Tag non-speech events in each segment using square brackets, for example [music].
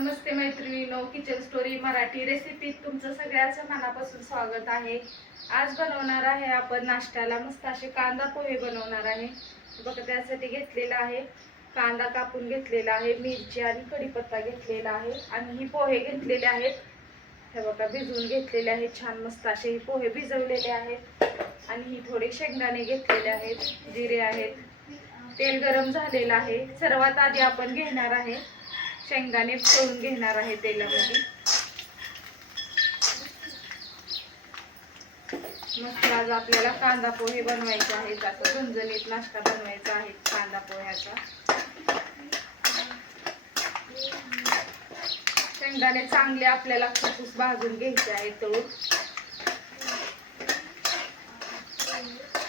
नमस्ते मैत्रिणीनो kitchen story Marathi रेसिपीत तुमचं सगळ्याचं मनापासून स्वागत आहे. आज बनवणार आहे आपण नाश्त्याला मस्त असे कांदा पोहे बनवणार आहे. बघा त्यासाठी घेतलेला आहे. कांदा कापून घेतलेला आहे मिरची आणि कढीपत्ता घेतलेला आहे आणि ही पोहे घेतलेले आहेत. हे बघा भिजवून घेतलेले आहेत. छान मस्त असे हे पोहे भिजवलेले आहेत. आणि ही थोडे शेंगदाणे घेतलेले आहेत जिरे आहेत. तेल गरम झालेलं आहे. सर्वात आधी आपण घेणार आहे शेंगदाणे फोडून घेणार आहे तेलामध्ये. मस्त आज आपल्याला कांदा पोहे बनवायचे आहेत. आता झणझणीत नाश्ता बनवायचा आहे कांदा पोह्याचा. शेंगदाणे चांगले आपल्याला खपूस भाजून घ्यायचे आहेत तळून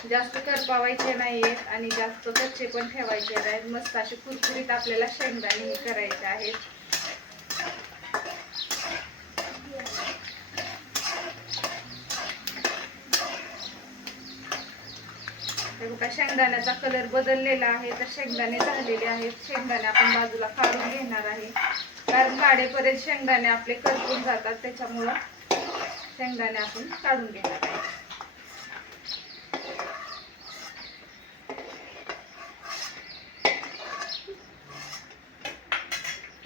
जास्त करपावायचे नाहीयेत आणि जास्त कच्चे पण ठेवायचे नाहीत. मस्त असे कुरकुरीत आपल्याला शेंगदाणे हे करायचे आहेत. बघा शेंगदाण्याचा कलर बदललेला आहे. तर शेंगदाणे झालेले आहेत. शेंगदाणे आपण बाजूला काढून घेणार आहे. कारण काढेपर्यंत शेंगदाणे आपले करपून जातात. त्याच्यामुळं शेंगदाणे आपण काढून घेणार आहे.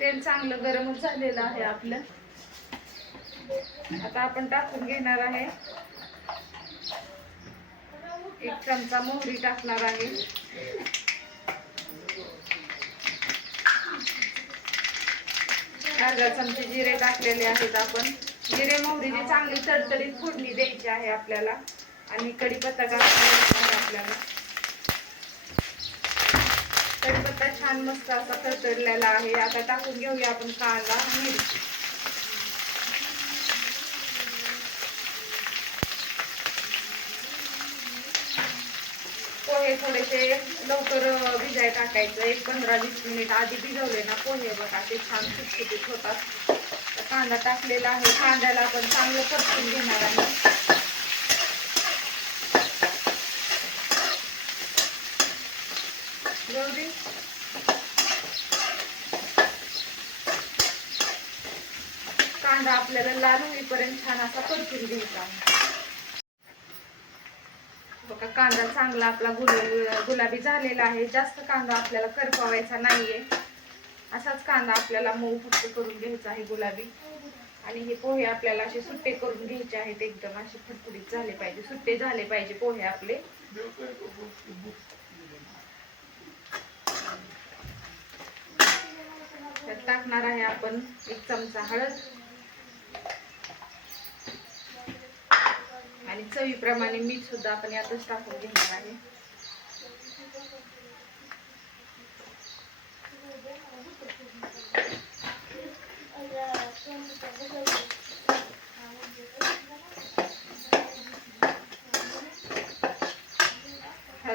तेल चांगलं गरमच झालेलं आहे आपलं. आता आपण टाकून घेणार आहे. एक चमचा मोहरी टाकणार आहे. अर्धा चमचे जिरे टाकलेले आहेत आपण. जिरे मोहरीची चांगली तडतडीत फोडणी द्यायची आहे आपल्याला. आणि कढीपत्ता टाकायचा आहे आपल्याला. कढीपत्ता छान मस्त असा तडतडलेला आहे. आता टाकून घेऊया आपण कांदा मिरची. पोहे थोडेसे लवकर भिजाय टाकायचं. एक पंधरा वीस मिनिट आधी भिजवले ना पोहे बघा ते छान सुटसुटीत होतात. तर कांदा टाकलेला आहे. कांद्याला आपण चांगलं परतून घेणार आहे गौरी कांदा आपल्याला लाल होईपर्यंत छान असा परतून घ्यायचा. आहे बघा कांदा चांगला आपला गुलाबी झालेला आहे. जास्त कांदा आपल्याला करपवायचा नाहीये. असाच कांदा आपल्याला मऊ फक्त करून घ्यायचा आहे गुलाबी. आणि हे पोहे आपल्याला असे सुट्टे करून घ्यायचे आहेत. एकदम असे फटफुटीत झाले पाहिजे. सुट्टे झाले पाहिजे पोहे आपले. त्यात टाकणार आहे आपण एक चमचा हळद. आणि चवीप्रमाणे मीठ सुद्धा आपण यातच टाकून घेणार आहे.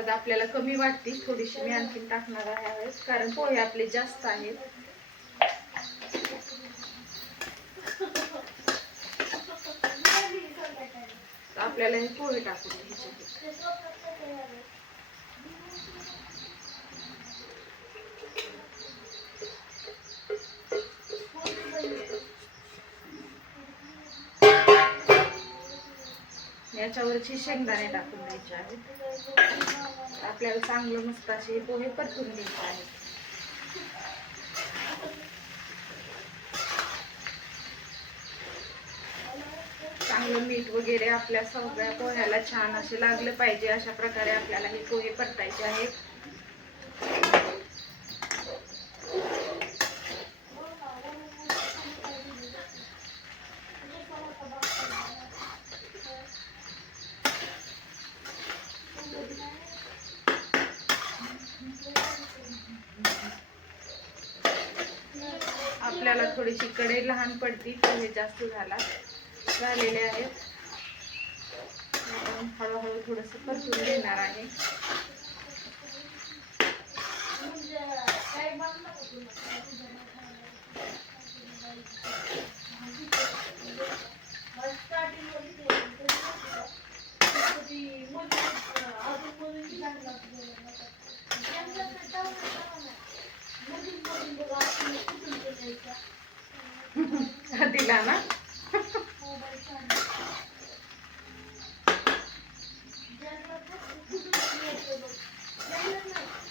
आज आपल्याला कमी वाटते थोडीशी मी आणखीन टाकणार आहे कारण पोहे आपले जास्त आहेत आपल्याला हे पोहे टाकून घ्यायचे आहेत. याच्यावरचे शेंगदाणे टाकून द्यायचे आहेत. आपल्याला चांगलं मस्त असे पोहे परतून घ्यायचे आहेत. चांगलं मीठ वगैरे आपल्या सगळ्या पोह्याला छान असे लागलं पाहिजे अशा प्रकारे आपल्याला हे पोहे परतायचे आहेत. आपल्याला थोडीशी कडे लहान पडती तर हे जास्त झाला. झालेले आहेत. हळूहळू थोडंसं परतून देणार आहे. [laughs] दिला ना?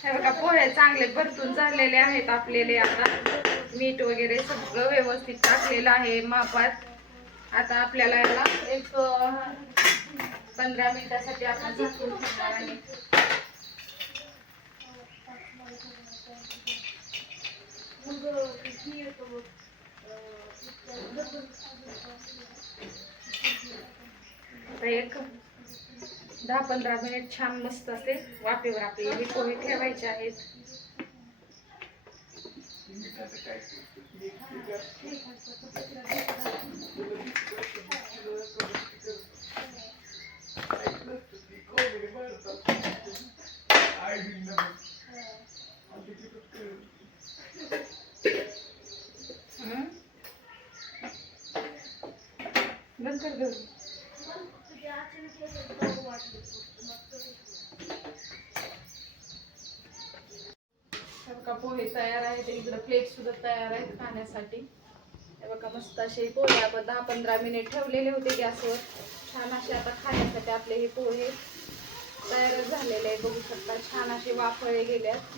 हे बघा पोहे चांगले परतून झालेले आहेत आपलेले आता. मीठ वगैरे सगळं व्यवस्थित टाकलेलं आहे मापात. आता आपल्याला याला एक पंधरा मिनिटासाठी आपण झाकून ठेवणार आहे. आता एक दहा पंधरा मिनिट छान मस्त असे वाफेवर आपल्याला हे पोहे ठेवायचे आहेत हं? बंद कर गं. बघा पोहे तयार आहेत. इकडं प्लेट सुद्धा तयार आहेत खाण्यासाठी. हे बघा मस्त असे पोहे आपण दहा पंधरा मिनिट ठेवलेले होते गॅसवर. छान असे आता खाण्यासाठी आपले हे पोहे तयारच झालेले आहे बघू शकता छान असे वाफळे गेल्यात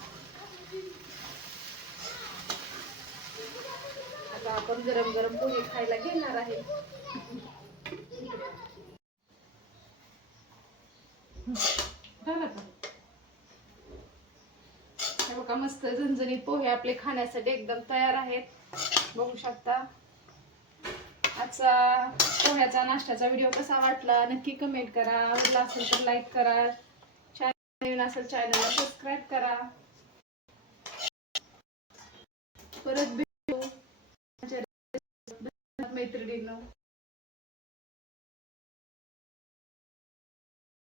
आता आपण गरम गरम पोहे खायला घेणार आहे झालं का हे बघा मस्त झणझणीत पोहे आपले खाण्यासाठी एकदम तयार आहेत. बघू शकता. आजचा पोह्याचा नाश्त्याचा व्हिडिओ कसा वाटला? नक्की कमेंट करा. आवडला असेल तर लाईक करा. चॅनल नवीन असेल चॅनलला सबस्क्राईब करा. परत भेटू. माझ्या